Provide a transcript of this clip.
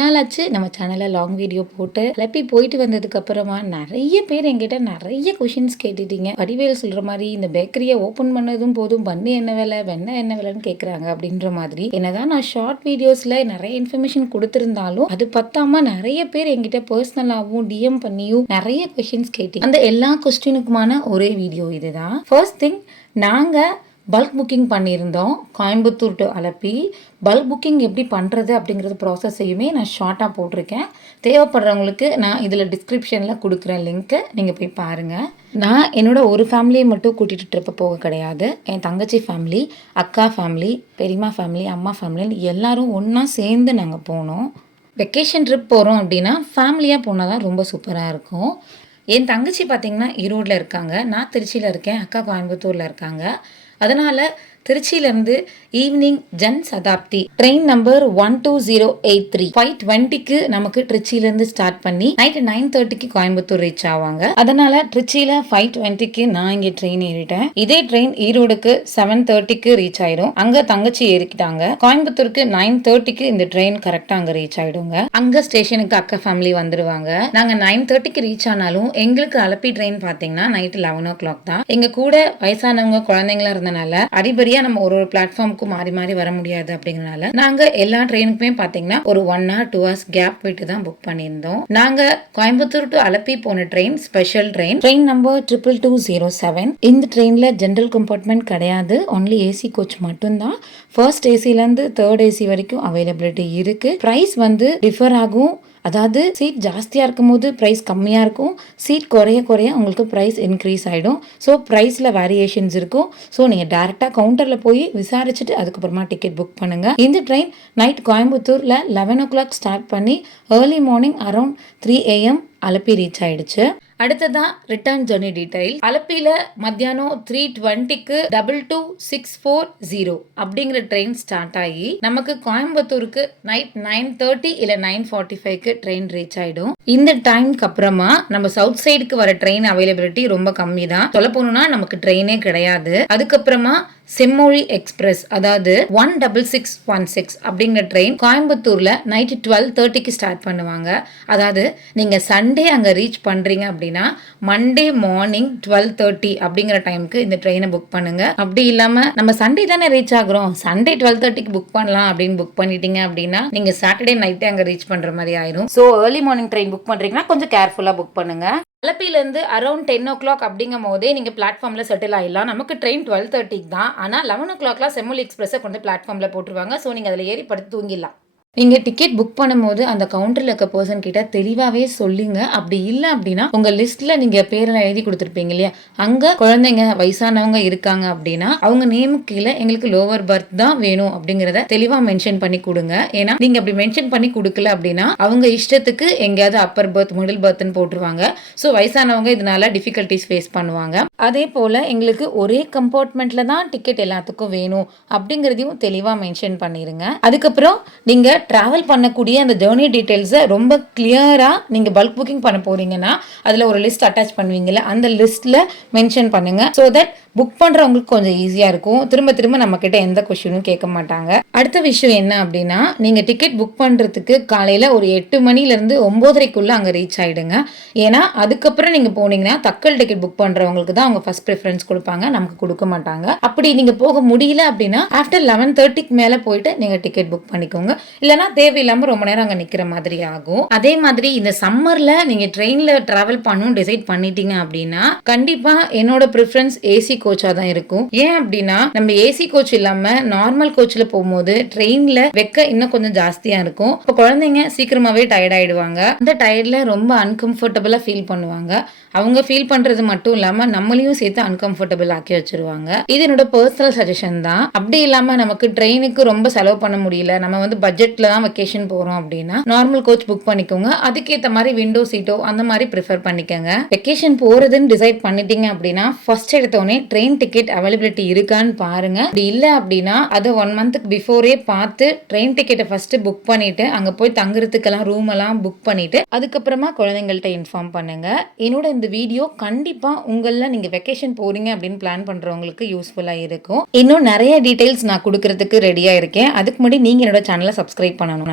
நாள் ஆச்சு நம்ம சேனலில் லாங் வீடியோ போட்டு கிளப்பி போயிட்டு வந்ததுக்கு அப்புறமா நிறைய பேர் என்கிட்ட நிறைய கொஷின்ஸ் கேட்டுட்டீங்க. வடிவேல் சொல்ற மாதிரி இந்த பேக்கரியை ஓப்பன் பண்ணதும் போதும் பண்ணு என்ன வேலை வெண்ணெய் என்ன வேலைன்னு கேட்குறாங்க அப்படின்ற மாதிரி. என்னதான் நான் ஷார்ட் வீடியோஸில் நிறைய இன்ஃபர்மேஷன் கொடுத்துருந்தாலும் அது பத்தாம நிறைய பேர் என்கிட்ட பர்சனலாகவும் டிஎம் பண்ணியும் நிறைய கொஷின்ஸ் கேட்டீங்க. அந்த எல்லா கொஸ்டினுக்குமான ஒரே வீடியோ இதுதான். ஃபர்ஸ்ட் திங், நாங்கள் பல்க் புக்கிங் பண்ணியிருந்தோம் Coimbatore to Alleppey. Bulk booking எப்படி பண்ணுறது அப்படிங்கிறது ப்ராசஸையுமே நான் ஷார்ட்டாக போட்டிருக்கேன். தேவைப்படுறவங்களுக்கு நான் இதில் டிஸ்கிரிப்ஷனில் கொடுக்குற லிங்க்கை நீங்கள் போய் பாருங்கள். நான் என்னோட ஒரு ஃபேமிலியை மட்டும் கூட்டிகிட்டு ட்ரிப்பு போக கிடையாது. என் தங்கச்சி ஃபேமிலி, அக்கா ஃபேமிலி, பெரியம்மா ஃபேமிலி, அம்மா ஃபேமிலின்னு எல்லாரும் ஒன்றா சேர்ந்து நாங்கள் போனோம். வெக்கேஷன் ட்ரிப் போகிறோம் அப்படின்னா ஃபேமிலியாக போனால் தான் ரொம்ப சூப்பராக இருக்கும். என் தங்கச்சி பார்த்திங்கன்னா ஈரோடில் இருக்காங்க, நான் திருச்சியில் இருக்கேன், அக்கா கோயம்புத்தூரில் இருக்காங்க. அதனால் திருச்சியிலேருந்து evening Jan Shatabdi train number 12083 5:20க்கு நமக்கு திருச்சியிலேருந்து ஸ்டார்ட் பண்ணி நைட்டு 9:30க்கு கோயம்புத்தூர் ரீச் ஆவாங்க. அதனால் திருச்சியில் 5:20க்கு நான் இங்கே ட்ரெயின் ஏறிட்டேன். இதே ட்ரெயின் ஈரோடுக்கு 7:30க்கு ரீச் ஆயிடும். அங்கே தங்கச்சி ஏறிக்கிட்டாங்க. கோயம்புத்தூருக்கு 9:30க்கு இந்த ட்ரெயின் கரெக்டாக அங்கே ரீச் ஆயிடுங்க. அங்கே ஸ்டேஷனுக்கு அக்கா ஃபேமிலி வந்துடுவாங்க. நாங்கள் 9:30க்கு ரீச் ஆனாலும் எங்களுக்கு அலப்பி ட்ரெயின் பார்த்தீங்கன்னா நைட்டு 11 o'clock தான். எங்கள் கூட வயசானவங்க குழந்தைங்களா இருந்தனால அடிபடியாக நம்ம ஒரு பிளாட்ஃபார்முக்கு மாறி மாறி வர முடியாது அப்படிங்கறனால நாங்க எல்லா ட்ரெயினுக்குமே பாத்தீங்கன்னா ஒரு 1 hour 2 hours கேப் விட்டு தான் புக் பண்ணியிருந்தோம். நாங்க கோயம்புத்தூர் டு அலப்பி போன ட்ரெயின் ஸ்பெஷல் ட்ரெயின் நம்பர் 22207. இந்த ட்ரெயின்ல ஜெனரல் கம்பார்ட்மெண்ட் கிடையாது, ஒன்லி ஏசி கோச் மட்டும்தான். ஃபர்ஸ்ட் ஏசிலேருந்து தேர்ட் ஏசி வரைக்கும் அவைலபிலிட்டி இருக்கு. ப்ரைஸ் வந்து டிஃபர் ஆகும். அதாவது சீட் ஜாஸ்தியாக இருக்கும் போது ப்ரைஸ் கம்மியாக இருக்கும், சீட் குறைய குறைய உங்களுக்கு ப்ரைஸ் இன்க்ரீஸ் ஆகிடும். ஸோ ப்ரைஸில் வேரியேஷன்ஸ் இருக்கும். ஸோ நீங்கள் டேரெக்டாக கவுண்டரில் போய் விசாரிச்சுட்டு அதுக்கப்புறமா டிக்கெட் புக் பண்ணுங்கள். இந்த ட்ரெயின் நைட் கோயம்புத்தூரில் 11 o'clock ஸ்டார்ட் பண்ணி early morning around 3 AM Alleppey reach ஆயிடுச்சு. அடுத்ததான் ரிட்டர்ன் ஜர்னி டீடைல். அலப்பியில மத்தியானம் 3:20க்கு 22640 அப்படிங்கிற ட்ரெயின் ஸ்டார்ட் ஆகி நமக்கு கோயம்புத்தூருக்கு நைட் 9:30 இல்ல 9:45க்கு ட்ரெயின் ரீச் ஆயிடும். இந்த டைம்க்கு அப்புறமா நம்ம சவுத் சைடுக்கு வர ட்ரெயின் அவைலபிலிட்டி ரொம்ப கம்மி தான். சொல்ல போனோம்னா நமக்கு ட்ரெயினே கிடையாது. அதுக்கப்புறமா செம்மொழி எக்ஸ்பிரஸ், அதாவது 16616 அப்படிங்கிற ட்ரெயின் கோயம்புத்தூர்ல நைட்டு 12:30க்கு ஸ்டார்ட் பண்ணுவாங்க. அதாவது நீங்க சண்டே அங்க ரீச் பண்றீங்க அப்படின்னா மண்டே மார்னிங் 12:30 அப்படிங்கிற டைமுக்கு இந்த ட்ரெயினை புக் பண்ணுங்க. அப்படி இல்லாம நம்ம சண்டே தானே ரீச் ஆகுறோம், சண்டே 12:30க்கு புக் பண்ணலாம் அப்படின்னு புக் பண்ணிட்டீங்க அப்படின்னா நீங்க சாட்டர்டே நைட்டே அங்க ரீச் பண்ற மாதிரி ஆயிரும். So early morning train book பண்றீங்கன்னா கொஞ்சம் கேர்ஃபுல்லா புக் பண்ணுங்க. அலப்பிலேருந்து அரௌண்ட் 10 o'clock அப்படிங்கும் போதே நீங்கள் பிளாட்ஃபார்மில் செட்டில் ஆகிடலாம். நமக்கு ட்ரெயின் 12:30க்கு தான். ஆனால் 11 o'clockலாம் செம்மொழி எக்ஸ்பிரஸை கொண்டு பிளாட்ஃபார்மில் போட்டுருவாங்க. ஸோ நீங்கள் அதில் ஏறி படுத்து தூங்கிடலாம். நீங்கள் டிக்கெட் புக் பண்ணும்போது அந்த கவுண்டரில் இருக்க பர்சன் கிட்ட தெளிவாகவே சொல்லுங்க. அப்படி இல்லை அப்படின்னா உங்கள் லிஸ்ட்டில் நீங்கள் பேரெல்லாம் எழுதி கொடுத்துருப்பீங்க இல்லையா, அங்கே குழந்தைங்க வயசானவங்க இருக்காங்க அப்படின்னா அவங்க நேமுக்கு கீழே எங்களுக்கு லோவர் பர்த் தான் வேணும் அப்படிங்கிறத தெளிவாக மென்ஷன் பண்ணி கொடுங்க. ஏன்னா நீங்கள் அப்படி மென்ஷன் பண்ணி கொடுக்கல அப்படின்னா அவங்க இஷ்டத்துக்கு எங்கேயாவது அப்பர் பர்த் மிடில் பர்த்னு போட்டுருவாங்க. ஸோ வயசானவங்க இதனால டிஃபிகல்ட்டிஸ் ஃபேஸ் பண்ணுவாங்க. அதே போல் எங்களுக்கு ஒரே கம்பார்ட்மெண்ட்டில் தான் டிக்கெட் எல்லாத்துக்கும் வேணும் அப்படிங்கிறதையும் தெளிவாக மென்ஷன் பண்ணிடுங்க. அதுக்கப்புறம் நீங்கள் ட்ராவல் பண்ணக்கூடிய அந்த ஜேர்னி டீட்டெயில்ஸை ரொம்ப கிளியராக நீங்கள் பல்க் புக்கிங் பண்ண போகிறீங்கன்னா அதில் ஒரு லிஸ்ட் அட்டாச் பண்ணுவீங்கல்ல, அந்த லிஸ்ட்டில் மென்ஷன் பண்ணுங்கள். ஸோ தட் புக் பண்ணுறவங்களுக்கு கொஞ்சம் ஈஸியாக இருக்கும். திரும்ப திரும்ப நம்மக்கிட்ட எந்த கொஸ்டினும் கேட்க மாட்டாங்க. அடுத்த விஷயம் என்ன அப்படின்னா, நீங்கள் டிக்கெட் புக் பண்ணுறதுக்கு காலையில் ஒரு 8 மணிலேருந்து 9:30க்குள்ளே அங்கே ரீச் ஆகிடுங்க. ஏன்னா அதுக்கப்புறம் நீங்கள் போனீங்கன்னா தக்கல் டிக்கெட் புக் பண்ணுறவங்களுக்கு தான் அவங்க ஃபர்ஸ்ட் ப்ரிஃபரன்ஸ் கொடுப்பாங்க, நமக்கு கொடுக்க மாட்டாங்க. அப்படி நீங்கள் போக முடியல அப்படின்னா ஆஃப்டர் 11:30க்கு மேலே போயிட்டு நீங்கள் டிக்கெட் புக் பண்ணிக்கோங்க. இல்லைனா தேவையில்லாமல் ரொம்ப நேரம் அங்கே நிற்கிற மாதிரி ஆகும். அதே மாதிரி இந்த சம்மரில் நீங்கள் ட்ரெயினில் ட்ராவல் பண்ணணும் டிசைட் பண்ணிட்டீங்க அப்படின்னா கண்டிப்பாக என்னோட ப்ரிஃபரன்ஸ் ஏசி கோச்சா தான் இருக்கும். ஏன் அப்படின்னா நம்ம ஏசி கோச் இல்லாம நார்மல் கோச்ல போகும்போது ட்ரெயின்ல வெக்க இன்னும் கொஞ்சம் ஜாஸ்தியா இருக்கும். இப்போ குழந்தைங்க சீக்கிரமாவே டயர்ட் ஆயிடுவாங்க. அந்த டயர்ட்ல ரொம்ப அன்கம்ஃபர்டபுளா ஃபீல் பண்ணுவாங்க. அவங்க ஃபீல் பண்றது மட்டும் இல்லாம நம்மளையும் சேர்த்து அன்கம்ஃபர்டபுள் ஆக்கி வச்சிருவாங்க. இது என்னோட பர்சனல் சஜஷன் தான். அப்படி இல்லாம நமக்கு ட்ரெயினுக்கு ரொம்ப செலவு பண்ண முடியல, நம்ம வந்து பட்ஜெட்ல தான் வெக்கேஷன் போறோம் அப்படின்னா நார்மல் கோச் புக் பண்ணிக்கோங்க. அதுக்கேற்ற மாதிரி விண்டோ சீட்டோ அந்த மாதிரி ப்ரிஃபர் பண்ணிக்கோங்க. வெக்கேஷன் போறதுன்னு டிசைட் பண்ணிட்டீங்க அப்படின்னா ஃபர்ஸ்ட் எடுத்தோடனே ட்ரெயின் டிக்கெட் அவைலபிலிட்டி இருக்கான்னு பாருங்க. அப்படி இல்லை அப்படின்னா அதை 1 month பிஃபோரே பார்த்து ட்ரெயின் டிக்கெட்டை ஃபர்ஸ்ட் புக் பண்ணிட்டு அங்க போய் தங்குறதுக்கெல்லாம் ரூம் எல்லாம் புக் பண்ணிட்டு அதுக்கப்புறமா குழந்தைங்கள்ட்ட இன்ஃபார்ம் பண்ணுங்க. என்னோட இந்த வீடியோ கண்டிப்பா உங்கள நீங்க வெக்கேஷன் போறீங்க அப்படின்னு பிளான் பண்றவங்களுக்கு யூஸ்ஃபுல்லா இருக்கும். இன்னும் நிறைய டீடைல்ஸ் நான் கொடுக்கறதுக்கு ரெடியா இருக்கேன். அதுக்கு முன்னாடி நீங்க என்னோட சேனலை சப்ஸ்கிரைப் பண்ணணும்.